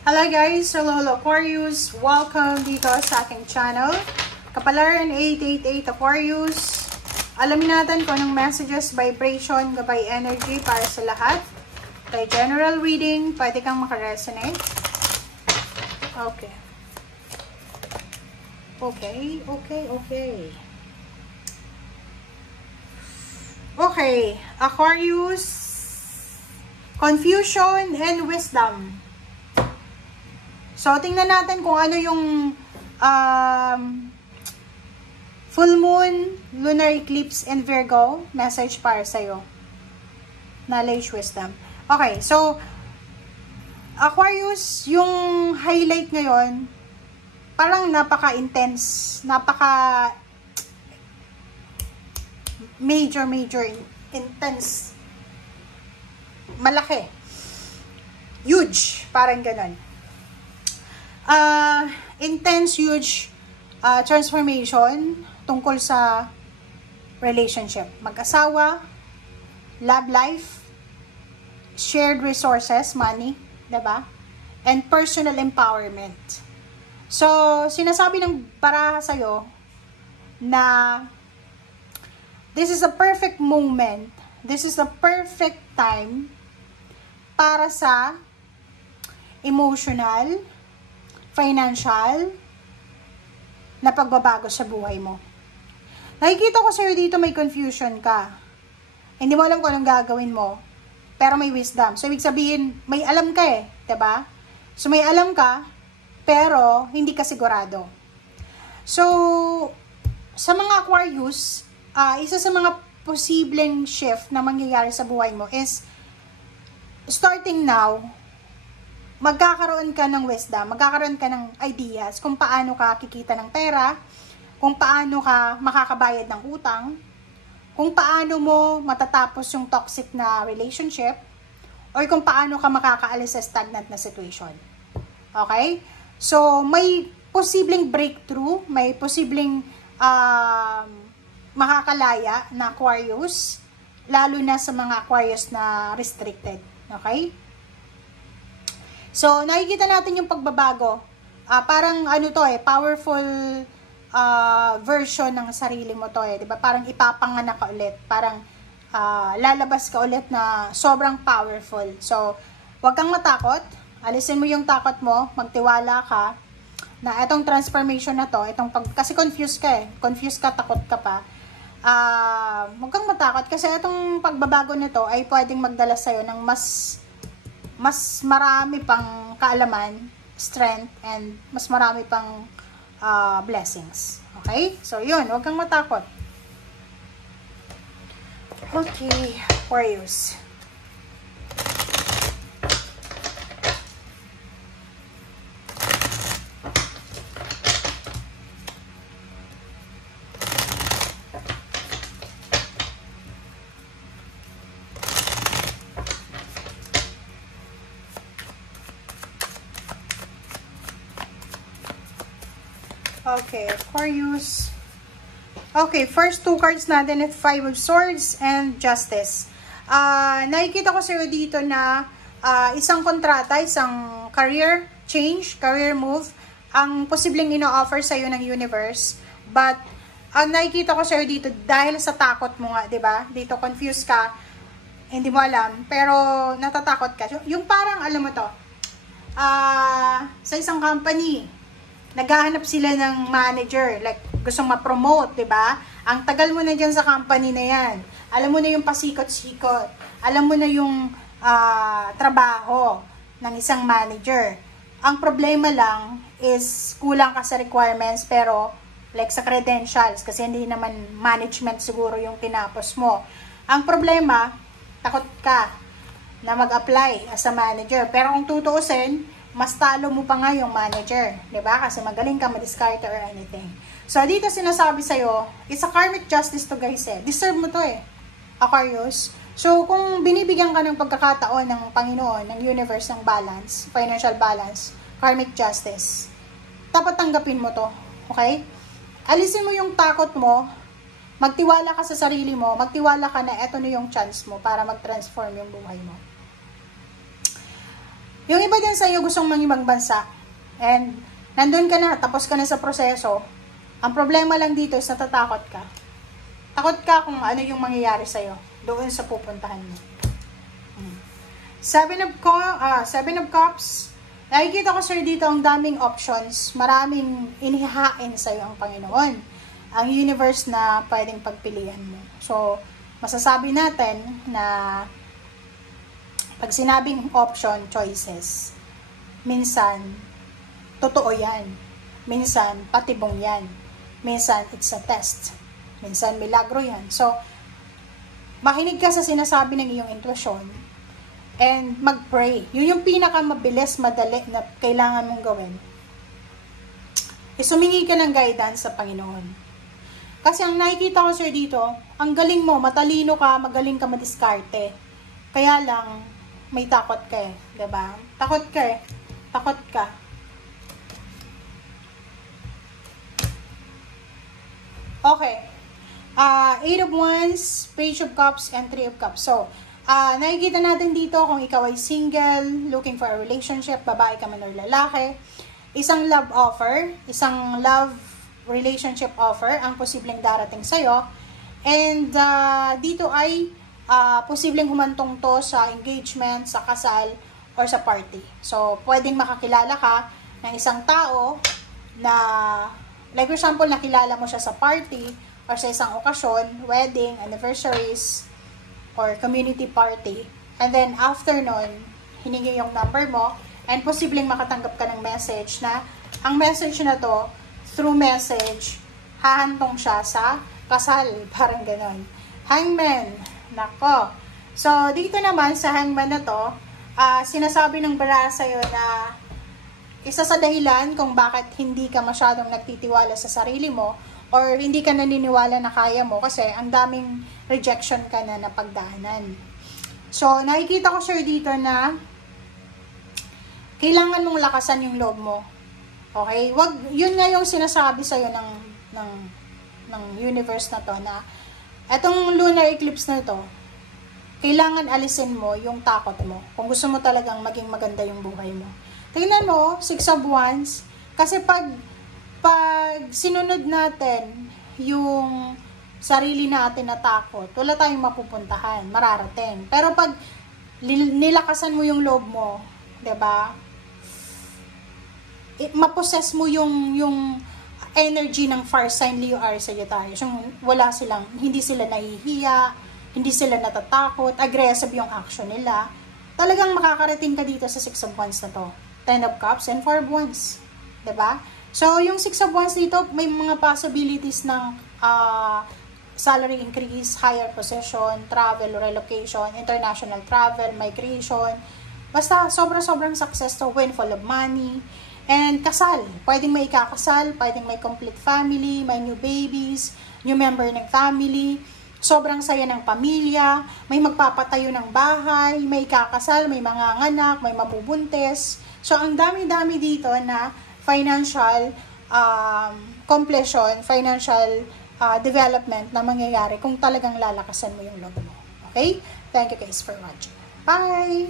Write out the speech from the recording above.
Hello guys! Hello Aquarius! Welcome dito sa aking channel. Kapalaran 888 Aquarius. Alamin natin kung anong messages, vibration, gabay energy para sa lahat. Kay general reading, pwede kang makaresonate. Okay. Okay, Aquarius. Confusion and wisdom. So, tingnan natin kung ano yung full moon, lunar eclipse, and Virgo message para sa'yo. Knowledge, wisdom. Okay, so, Aquarius, yung highlight ngayon, parang napaka-intense, major, intense, malaki, huge, parang ganon. Intense, huge transformation tungkol sa relationship. Mag-asawa, love life, shared resources, money, diba? And personal empowerment. So, sinasabi ng baraha sa'yo na this is a perfect moment, this is a perfect time para sa emotional, financial na pagbabago sa buhay mo. Nakikita ko sa'yo dito may confusion ka. Hindi mo alam kung anong gagawin mo, pero may wisdom. So, ibig sabihin, may alam ka eh, diba? So, may alam ka, pero hindi ka sigurado. So, sa mga Aquarius, isa sa mga posibleng shift na mangyayari sa buhay mo is, starting now, magkakaroon ka ng wisdom, magkakaroon ka ng ideas kung paano ka kikita ng pera, kung paano ka makakabayad ng utang, kung paano mo matatapos yung toxic na relationship, or kung paano ka makakaalis sa stagnant na situation. Okay? So, may posibleng breakthrough, may posibleng makakalaya na Aquarius, lalo na sa mga Aquarius na restricted. Okay? So, nakikita natin yung pagbabago. Parang ano to eh, powerful version ng sarili mo to eh. Diba? Parang ipapanganak ka ulit. Parang lalabas ka ulit na sobrang powerful. So, huwag kang matakot. Alisin mo yung takot mo. Magtiwala ka na itong transformation na to, kasi confused ka eh. Confused ka, takot ka pa. Huwag kang matakot kasi itong pagbabago nito ay pwedeng magdala sa'yo ng mas marami pang kaalaman, strength, and mas marami pang blessings. Okay? So, yun. Huwag kang matakot. Okay. Aquarius. Okay, Aquarius. Okay, first two cards natin at Five of Swords and Justice. Nakikita ko sa'yo dito na isang kontrata, isang career change, career move, ang posibleng ino-offer sa'yo ng universe. But, ang nakikita ko sa'yo dito, dahil sa takot mo nga, diba? Dito confused ka, hindi mo alam, pero natatakot ka. Yung parang, alam mo to, sa isang company, naghahanap sila ng manager, like gustong ma-promote, 'di ba? Ang tagal mo na diyan sa company na 'yan. Alam mo na yung pasikot-sikot. Alam mo na yung trabaho ng isang manager. Ang problema lang is kulang ka sa requirements, pero like sa credentials, kasi hindi naman management siguro yung tinapos mo. Ang problema, takot ka na mag-apply as a manager. Pero kung tutuusin, mas talo mo pa nga yung manager, 'di ba? Kasi magaling ka ma-discard or anything. So, dito sinasabi sa'yo, it's a karmic justice to guys eh. Deserve mo to eh, Aquarius. So, kung binibigyan ka ng pagkakataon ng Panginoon, ng universe ng balance, financial balance, karmic justice, dapat tanggapin mo to, okay? Alisin mo yung takot mo, magtiwala ka sa sarili mo, magtiwala ka na eto na yung chance mo para mag-transform yung buhay mo. Yung iba din sa'yo gustong mangibang bansa, and nandun ka na, tapos ka na sa proseso, ang problema lang dito is natatakot ka. Takot ka kung ano yung mangyayari sa'yo doon sa pupuntahan mo. Seven of Cups. Nakikita ko, sir, dito ang daming options. Maraming inihahain sa'yo ang Panginoon. Ang universe na pwedeng pagpilian mo. So, masasabi natin na pag sinabing option, choices, minsan, totoo yan. Minsan, patibong yan. Minsan, it's a test. Minsan, milagro yan. So, makinig ka sa sinasabi ng iyong intuition and mag-pray. Yun yung pinakamabilis, madali na kailangan mong gawin. Sumingi ka ng guidance sa Panginoon. Kasi ang nakikita ko, sir, dito, ang galing mo, matalino ka, magaling ka madiskarte. Kaya lang, may takot ka eh. Diba? Takot ka eh. Takot ka. Okay. 8 of Wands, Page of Cups, and 3 of Cups. So, nakikita natin dito kung ikaw ay single, looking for a relationship, babae ka man or lalaki, isang love offer, isang love relationship offer ang posibleng darating sa'yo. And dito ay posibleng humantong to sa engagement, sa kasal, or sa party. So, pwedeng makakilala ka ng isang tao na, like for example, nakilala mo siya sa party or sa isang okasyon, wedding, anniversaries, or community party, and then after nun, hiningi yung number mo, and posibleng makatanggap ka ng message na, ang message na to, through message, hahantong siya sa kasal, parang ganon. Hangman, nako. So, dito naman, sa hangman na to, sinasabi ng bara sa'yo na, isa sa dahilan kung bakit hindi ka masyadong nagtitiwala sa sarili mo, or hindi ka naniniwala na kaya mo kasi ang daming rejection ka na napagdaanan. So, nakikita ko, sir, dito na kailangan mong lakasan yung loob mo. Okay? Yun nga yung sinasabi sa'yo ng universe na to, na etong lunar eclipse na to, kailangan alisin mo yung takot mo kung gusto mo talagang maging maganda yung buhay mo. Tingnan mo, 6 of Wands, kasi pag sinunod natin yung sarili natin na takot, wala tayong mapupuntahan, mararating. Pero pag nilakasan mo yung loob mo, 'di ba? Mapossess mo yung energy ng fire sign Leo, Aries, Sagittarius. Yung hindi sila nahihiya, hindi sila natatakot, aggressive yung action nila. Talagang makakarating ka dito sa 6 of Wands na to. 10 of Cups and 4 of Wands. 'Di ba? So, yung 6 of Wands dito, may mga possibilities ng salary increase, higher position, travel, relocation, international travel, migration. Basta, sobrang success to, windfall of money, and kasal. Pwedeng may ikakasal, pwedeng may complete family, may new babies, new member ng family, sobrang saya ng pamilya, may magpapatayo ng bahay, may ikakasal, may mga anak, may mabubuntis. So, ang dami-dami dito na financial completion, financial development na mangyayari kung talagang lalakasan mo yung loob mo. Okay? Thank you guys for watching. Bye!